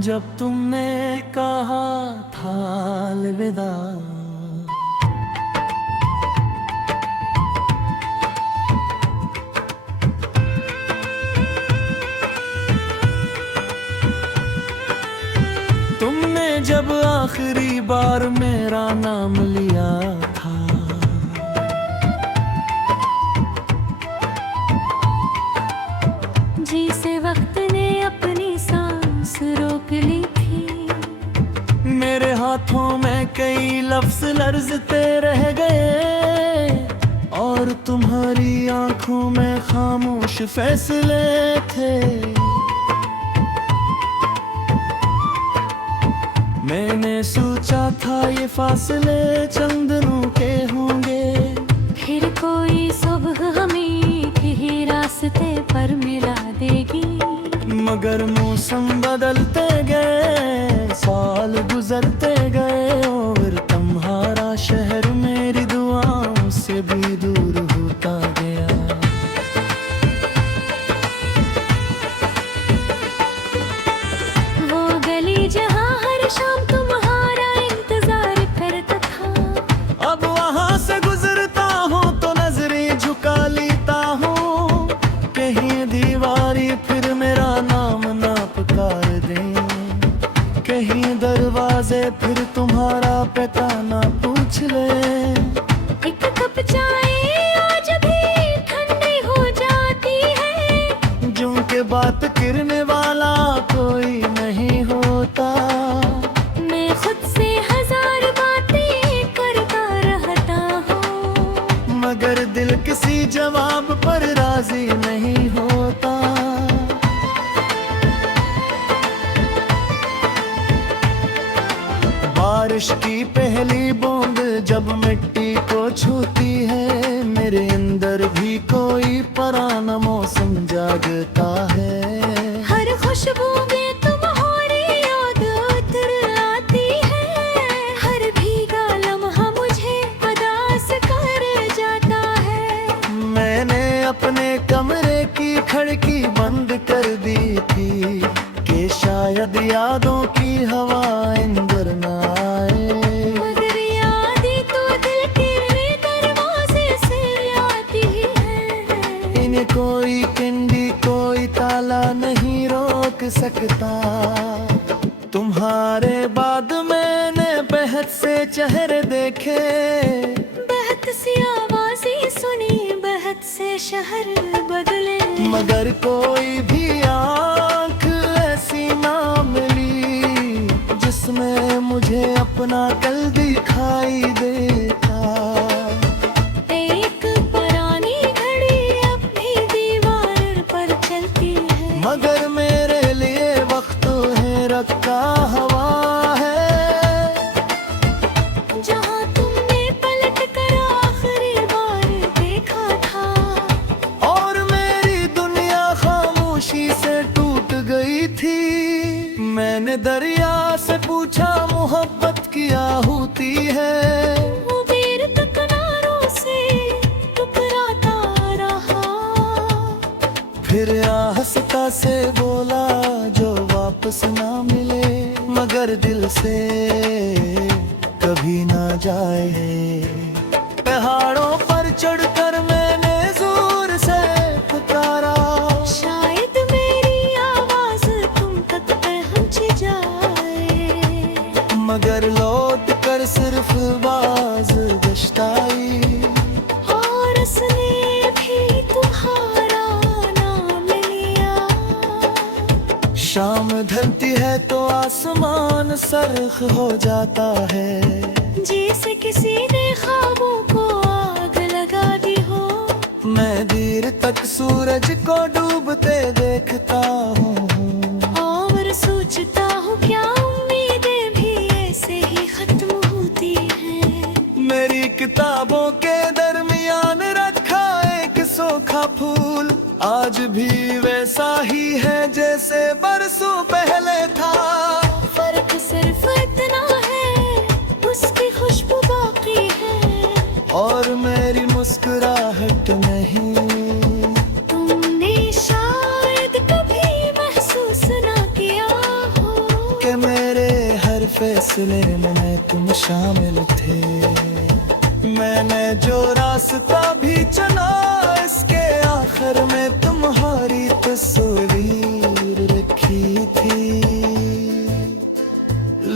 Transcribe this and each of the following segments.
जब तुमने कहा था अलविदा, तुमने जब आखिरी बार मेरा नाम लिया था, जिसे वक्त ने अपनी सांस रोक ली थी। मेरे हाथों में कई लफ्ज लर्जते रह गए और तुम्हारी आंखों में खामोश फैसले थे। मैंने सोचा था ये फासले चंद दिनों के होंगे, फिर कोई सुबह हमें ही रास्ते पर मिला देगी। मगर मौसम बदलते गए, साल गुजरते गए और तुम्हारा शहर मेरी दुआओं से भी दूर होता गया। वो गली जहाँ हर शाम तुम्हारा इंतजार करता था, अब वहाँ से गुजरता हूँ तो नजरें झुका लेता हूँ, कहीं दीवारी फिर मेरा नाम ना पुकार दे, कहीं दरवाजे फिर तुम्हारा पता ना पूछ ले। एक कप चाय आज भी ठंडी हो जाती है, जो के बात करने वाला कोई नहीं होता। मैं खुद से हजार बातें करता रहता हूँ, मगर दिल किसी जवाब पर राजी नहीं होता। बारिश की पहली बूंद जब मिट्टी को छूती है, मेरे अंदर भी कोई पुराना मौसम जागता है। हर खुशबू में तुम्हारी याद उतर आती है, हर भीगा लम्हा मुझे उदास कर जाता है। मैंने अपने कमरे की खिड़की बंद कर दी थी कि शायद यादों की हवा अंदर न आए, मगर यादें तो दिल के दरवाजे से आती है। इन्हें कोई कंडी कोई ताला नहीं रोक सकता। तुम्हारे बाद मैंने बेहद से चेहरे देखे, बेहद सी आवाज़ें सुनी, बेहद से शहर बदले, मगर कोई भी आँख ऐसी ना मिली जिसमें मुझे अपना कल दिखाई देता। एक पुरानी घड़ी अब भी दीवार पर चलती है, मगर मेरे लिए वक्त है रखा हवा है। जहाँ तुमने पलट कर आखिरी बार देखा था, और मेरी दुनिया खामोशी से टूट गई थी। मैंने दरिया से पूछा मोहब्बत क्या होती है, वो बेर तक किनारों से टकराता रहा। फिर आहिस्ता से बोला जो वापस ना मिले, मगर दिल से कभी ना जाए। पहाड़ों पर चढ़कर मैंने जोर से पुकारा, शायद मेरी आवाज तुम तक पहुंच जाए, मगर लौट कर सिर्फ बाज गश्त आई। और उसने भी तुम्हारा नाम लिया। शाम ढलती है तो आसमान सर्ख हो जाता है, जैसे किसी ने ख्वाबों को आग लगा दी हो। मैं देर तक सूरज को डूबते देखता हूँ, और सोचता हूँ क्या उम्मीदें भी ऐसे ही खत्म होती हैं। मेरी किताबों के दरमियान रखा एक सूखा फूल आज भी वैसा ही है जैसे बरसों पहले था। फर्क सिर्फ इतना है, उसकी खुशबू बाकी है और मेरी मुस्कुराहट नहीं। तुमने शायद कभी महसूस ना किया हो, फैसले में तुम शामिल थे। मैंने जो रास्ता भी चुना इसके आखिर में तुम्हारी तस्वीर रखी थी।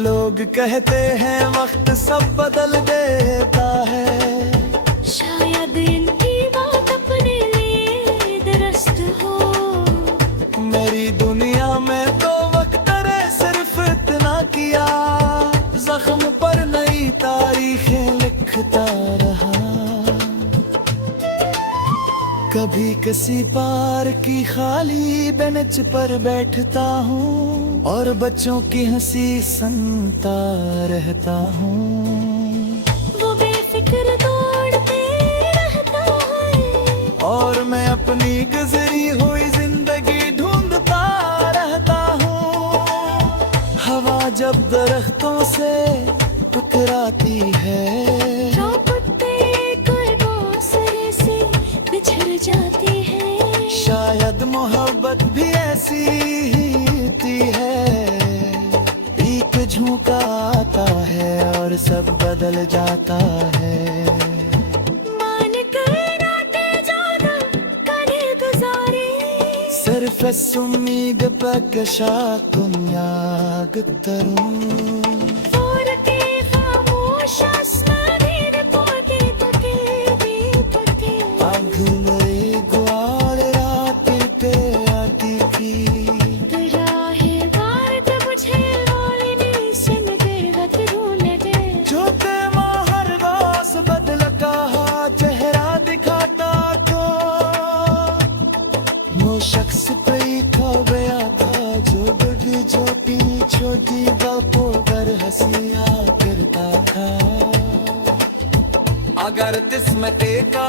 लोग कहते हैं वक्त सब बदल देता है, शायद इनकी बात अपने लिए दुरुस्त हो। मेरी दुनिया में तो वक्त ने सिर्फ इतना किया, जख्म पर नई तारीखें लिखता रहा। कभी किसी पार की खाली बेंच पर बैठता हूँ और बच्चों की हंसी सुनता रहता हूँ। वो बेफिक्र दौड़ते रहता है और मैं अपनी गुजरी हुई जिंदगी ढूंढता रहता हूँ। हवा जब दरख्तों से टकराती है, जो पत्ते कोई दूसरे से बिछड़ जाती है। शायद मोहब्बत भी ऐसी ही थी है। एक झोंका आता है और सब बदल जाता है। मान कर रातें जागा करे गुजारी, सिर्फ इस उम्मीद पर कशा तुम याद करूं। और के खामोश आसमां भी पोते तके अगले ग्वाल रात पे आती थी। राहे बात मुझे रोलने से लगे वक्त रोने दे। जो ते हर रोज बदल कहा चेहरा दिखाता तो वो शख्स पे खो गया था, जो बड़ी छोटी छोटी बातों पर हंसिया करता था। अगर किस्मत का